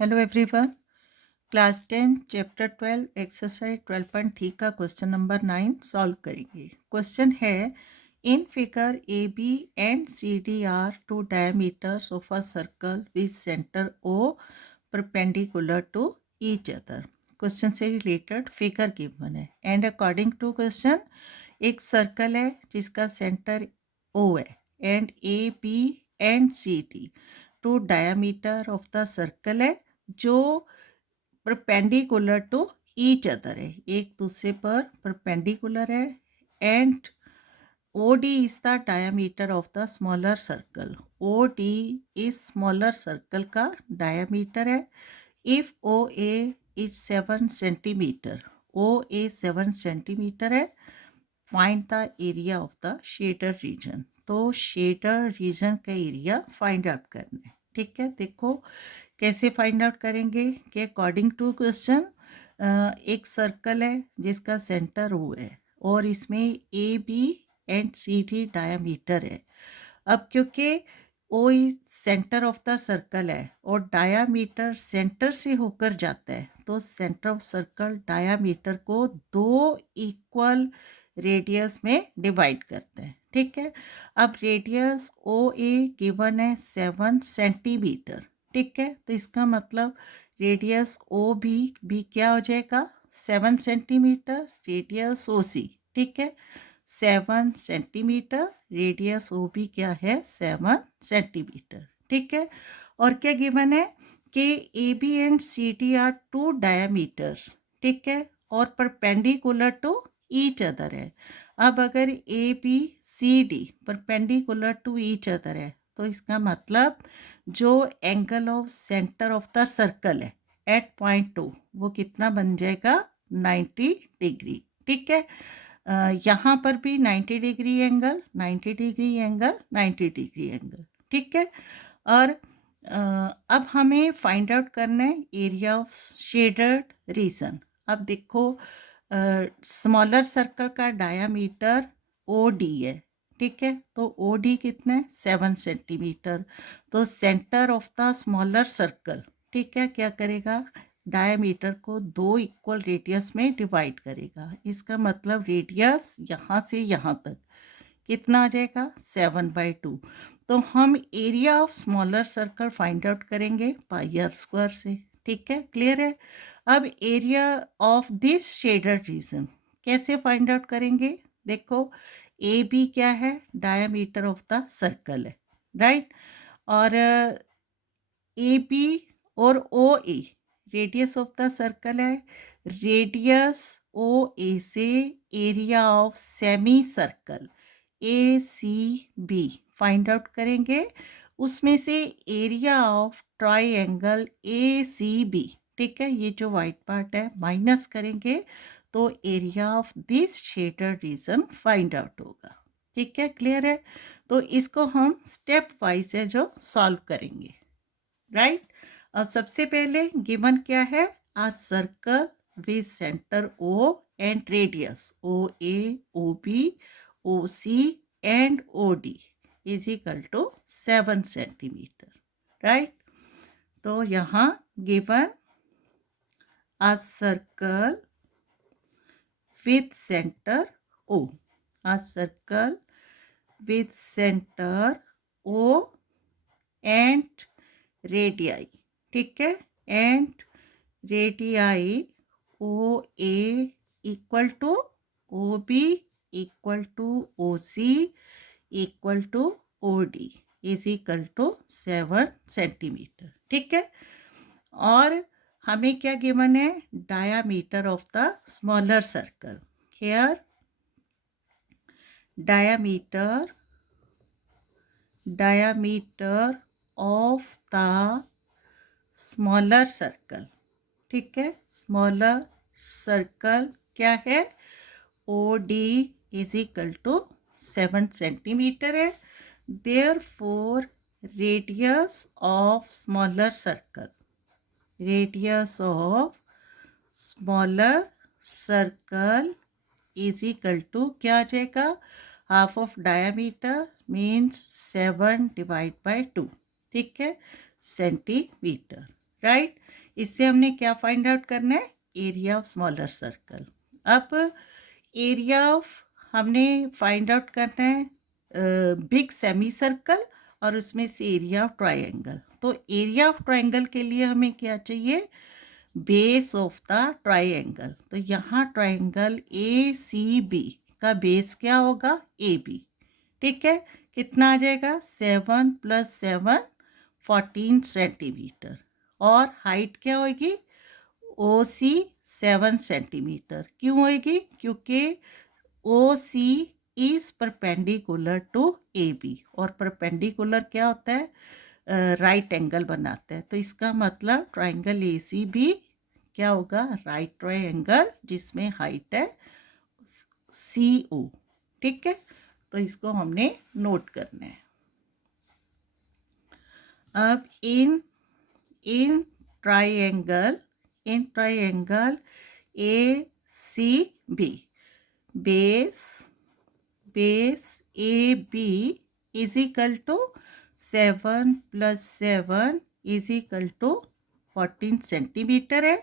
Hello everyone. Class 10 chapter 12 exercise 12.3 का question number 9 solve करेंगे। Question है in figure A B and C D are two diameters of a circle with centre O perpendicular to each other. Question से related figure given है and according to question एक circle है जिसका centre O है and A B and C D two diameter of the circle है जो perpendicular to each other है, एक दूसरे पर परपेंडिकुलर है and O D is the diameter of the smaller circle. O D is smaller circle का diameter है। If O A is 7 centimetre, O A 7 centimetre है, find the area of the shaded region. तो shaded region का area find out करना है। ठीक है, देखो कैसे फाइंड आउट करेंगे कि अकॉर्डिंग टू क्वेश्चन एक सर्कल है जिसका सेंटर ओ है और इसमें A B and C D diameter है। अब क्योंकि O is centre of the circle है और डायामीटर सेंटर से होकर जाता है तो सेंटर ऑफ सर्कल डायामीटर को दो इक्वल रेडियस में डिवाइड करते हैं। ठीक है, अब रेडियस ओ ए गिवन है 7 सेंटीमीटर। ठीक है, तो इसका मतलब रेडियस ओ भी क्या हो जाएगा 7 सेंटीमीटर, रेडियस ओ सी। ठीक है, 7 सेंटीमीटर, रेडियस ओ बी क्या है 7 सेंटीमीटर। ठीक है, और क्या गिवन है कि A B and C D are two diameters. ठीक है, और परपेंडिकुलर टू ईच अदर है। अब अगर A B C D perpendicular to each other है तो इसका मतलब जो angle of centre of the circle है एट पॉइंट 2 वो कितना बन जाएगा 90 डिग्री। ठीक है, यहाँ पर भी 90 degree angle, 90 degree angle, 90 degree angle. ठीक है, और अब हमें फाइंड आउट करना है एरिया ऑफ शेडड रीजन। अब देखो स्मॉलर सर्कल का डायामीटर ओ डी है। ठीक है, तो ओ डी कितना है 7 सेंटीमीटर। तो centre of the smaller circle ठीक है क्या करेगा डायमीटर को दो इक्वल रेडियस में डिवाइड करेगा। इसका मतलब रेडियस यहाँ से यहाँ तक कितना आ जाएगा 7/2। तो हम area of smaller circle find out करेंगे पाई आर स्क्वायर से। ठीक है, क्लियर है। अब area of this shaded region कैसे फाइंड आउट करेंगे, देखो ए बी क्या है डायमीटर ऑफ द सर्कल है, राइट। और ए बी और O A radius of the circle है। रेडियस ओ ए से area of semicircle A C B find out करेंगे। उसमें से area of triangle A C B, ठीक है, ये जो वाइट पार्ट है माइनस करेंगे तो area of this shaded region find out होगा। ठीक है, क्लियर है। तो इसको हम स्टेप वाइज है जो सॉल्व करेंगे, राइट। और सबसे पहले गिवन क्या है a circle with centre O and radius O A O B O C and O D is equal to 7 centimetre, right. तो यहाँ given a circle with center O, a circle with center O and radii, ठीक है, and radii O A equal to O B equal to O C equal to O D is equal to 7 centimetre. ठीक है, और हमें क्या given है diameter of the smaller circle. Here diameter of the smaller circle, ठीक है, smaller circle क्या है O D is equal to 7 centimetre है। Therefore radius of smaller circle, radius of smaller circle is equal to क्या आ जाएगा half of diameter means 7 divide by 2, ठीक है, सेंटीमीटर, राइट। इससे हमने क्या फाइंड आउट करना है, एरिया ऑफ स्मॉलर सर्कल। अब एरिया ऑफ हमने फाइंड आउट करना है बिग सेमी सर्कल और उसमें से एरिया ऑफ ट्रायंगल। तो एरिया ऑफ ट्रायंगल के लिए हमें क्या चाहिए, बेस ऑफ द ट्रायंगल। तो यहाँ ट्रायंगल ए सी बी का बेस क्या होगा, ए बी। ठीक है, कितना आ जाएगा, 7 + 7 14 सेंटीमीटर। और हाइट क्या होगी, ओ सी 7 सेंटीमीटर। क्यों होएगी, क्योंकि O C is perpendicular to A B, और परपेंडिकुलर क्या होता है, राइट एंगल बनाता है। तो इसका मतलब ट्राइंगल ए सी बी क्या होगा, राइट ट्राइंगल जिसमें हाइट है सी ओ। ठीक है, तो इसको हमने नोट करना है। अब in triangle A C B, base A B is equal to 7 + 7 is equal to 14 centimetre है।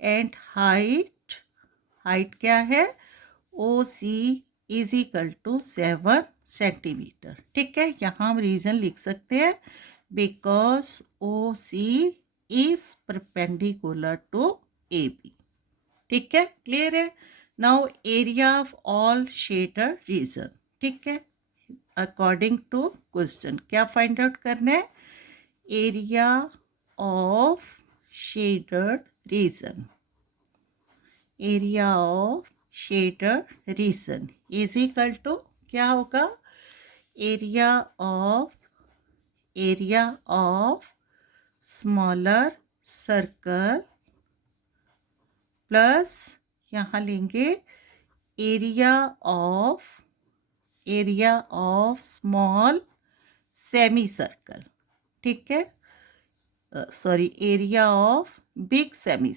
एंड हाइट क्या है, O C is equal to 7 centimetre. ठीक है, यहाँ हम रीज़न लिख सकते हैं, because O C is perpendicular to A B. ठीक है, क्लियर है। Now area of all shaded region. ठीक है, अकॉर्डिंग टू क्वेश्चन क्या फाइंड आउट करना है, area of shaded region. Area of shaded region is equal to क्या होगा, area of smaller circle plus यहाँ लेंगे area of small semicircle. ठीक है, sorry, area of big semi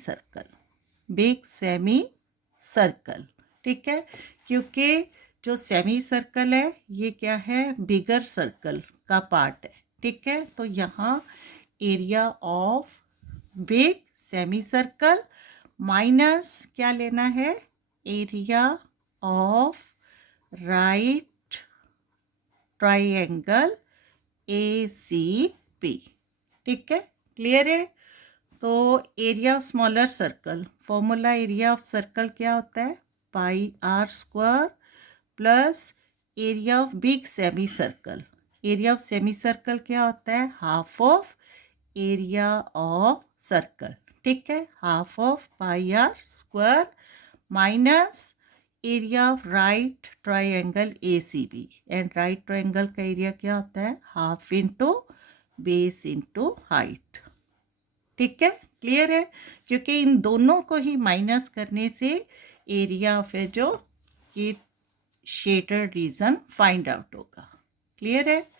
circle. ठीक है, क्योंकि जो सेमी सर्कल है ये क्या है, बिगर सर्कल का पार्ट है। ठीक है, तो यहाँ area of big semicircle minus क्या लेना है, area of right triangle A C B. ठीक है, क्लियर है। तो area of smaller circle, formula area of circle क्या होता है, πr² plus area of big semicircle. Area of semicircle क्या होता है, half of area of circle. ठीक है, half of πr² minus area of right triangle A C B. And right triangle का area क्या होता है, half into base into height. ठीक है, क्लियर है, क्योंकि इन दोनों को ही माइनस करने से एरिया ऑफ है जो ये शेडर रीजन फाइंड आउट होगा। क्लियर है।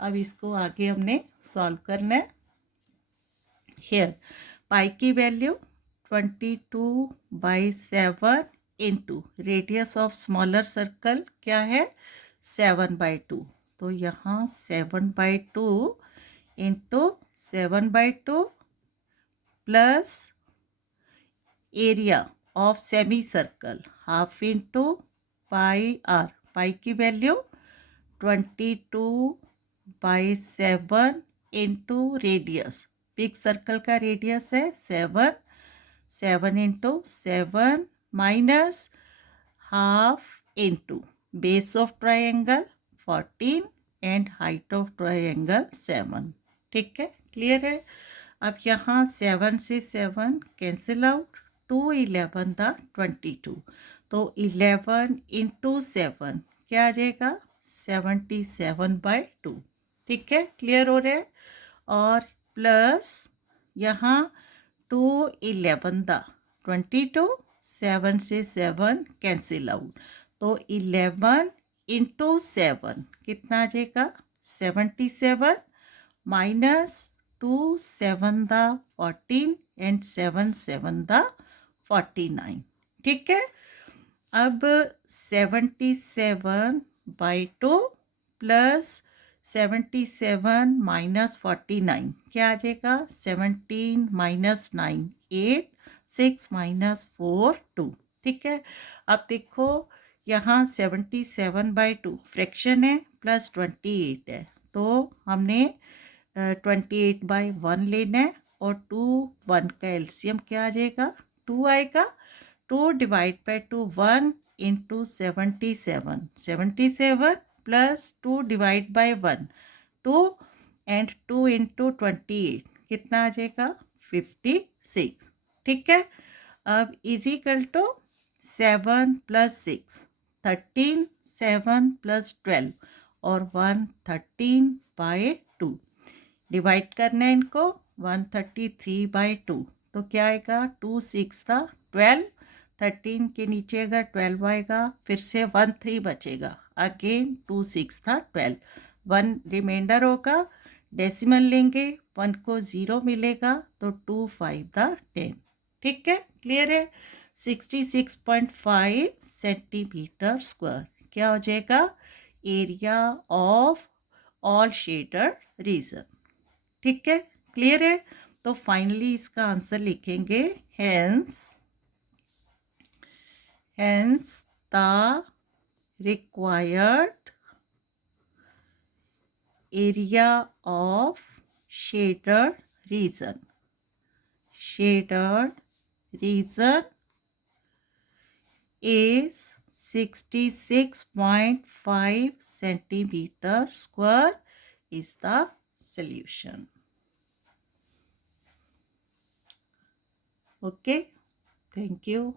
अब इसको आगे हमने सॉल्व करना है। हेयर पाई की value 22/7 into radius of smaller circle क्या है, 7/2। तो यहाँ 7/2 into 7/2 plus area of semi circle half into πr। पाई की value 22/7 into radius, big circle का रेडियस है 7 into 7 minus half into base of triangle 14 and height of triangle 7। ठीक है, clear है। अब यहाँ 7 से 7 कैंसिल आउट, 2 11 था 22। तो 11 इंटू 7 क्या आ जाएगा, 77/2। ठीक है, क्लियर हो रहा है। और प्लस यहाँ 2 11 था 22, 7 से 7 कैंसिल आउट। तो 11 इंटू 7 कितना आ जाएगा, 77 माइनस 2 7 दा 14 एंड 7 7 दा 49। ठीक है, अब 77/2 प्लस 77 माइनस 49 क्या आ जाएगा? 17 माइनस 9 8, 6 माइनस 4 2। ठीक है, अब देखो यहाँ 77/2 फ्रैक्शन है प्लस 28 है, तो हमने 28/1 लेना है और 2 1 का एलसीएम क्या आ जाएगा? 2 आएगा। 2 divide by 2 1 into 77 77 plus 2 divide by 1 2 and 2 into 28 कितना आ जाएगा? 56। ठीक है, अब इजिकल टू 7 प्लस 6 13, 7 प्लस 12 और 1 13/2 डिवाइड करना है इनको 133/2, तो क्या आएगा? 2 6 था 12, 13 के नीचे अगर 12 आएगा फिर से 1 3 बचेगा, अगेन 2 6 था 12, 1 रिमाइंडर होगा, डेसिमल लेंगे 1 को 0 मिलेगा तो 2 5 था 10। ठीक है, क्लियर है? 66.5 सेंटीमीटर स्क्वायर क्या हो जाएगा? Area of all shaded region. ठीक है, क्लियर है? तो फाइनली इसका आंसर लिखेंगे hence the required area of shaded region is 66.5 centimeter square is the solution. Okay, thank you.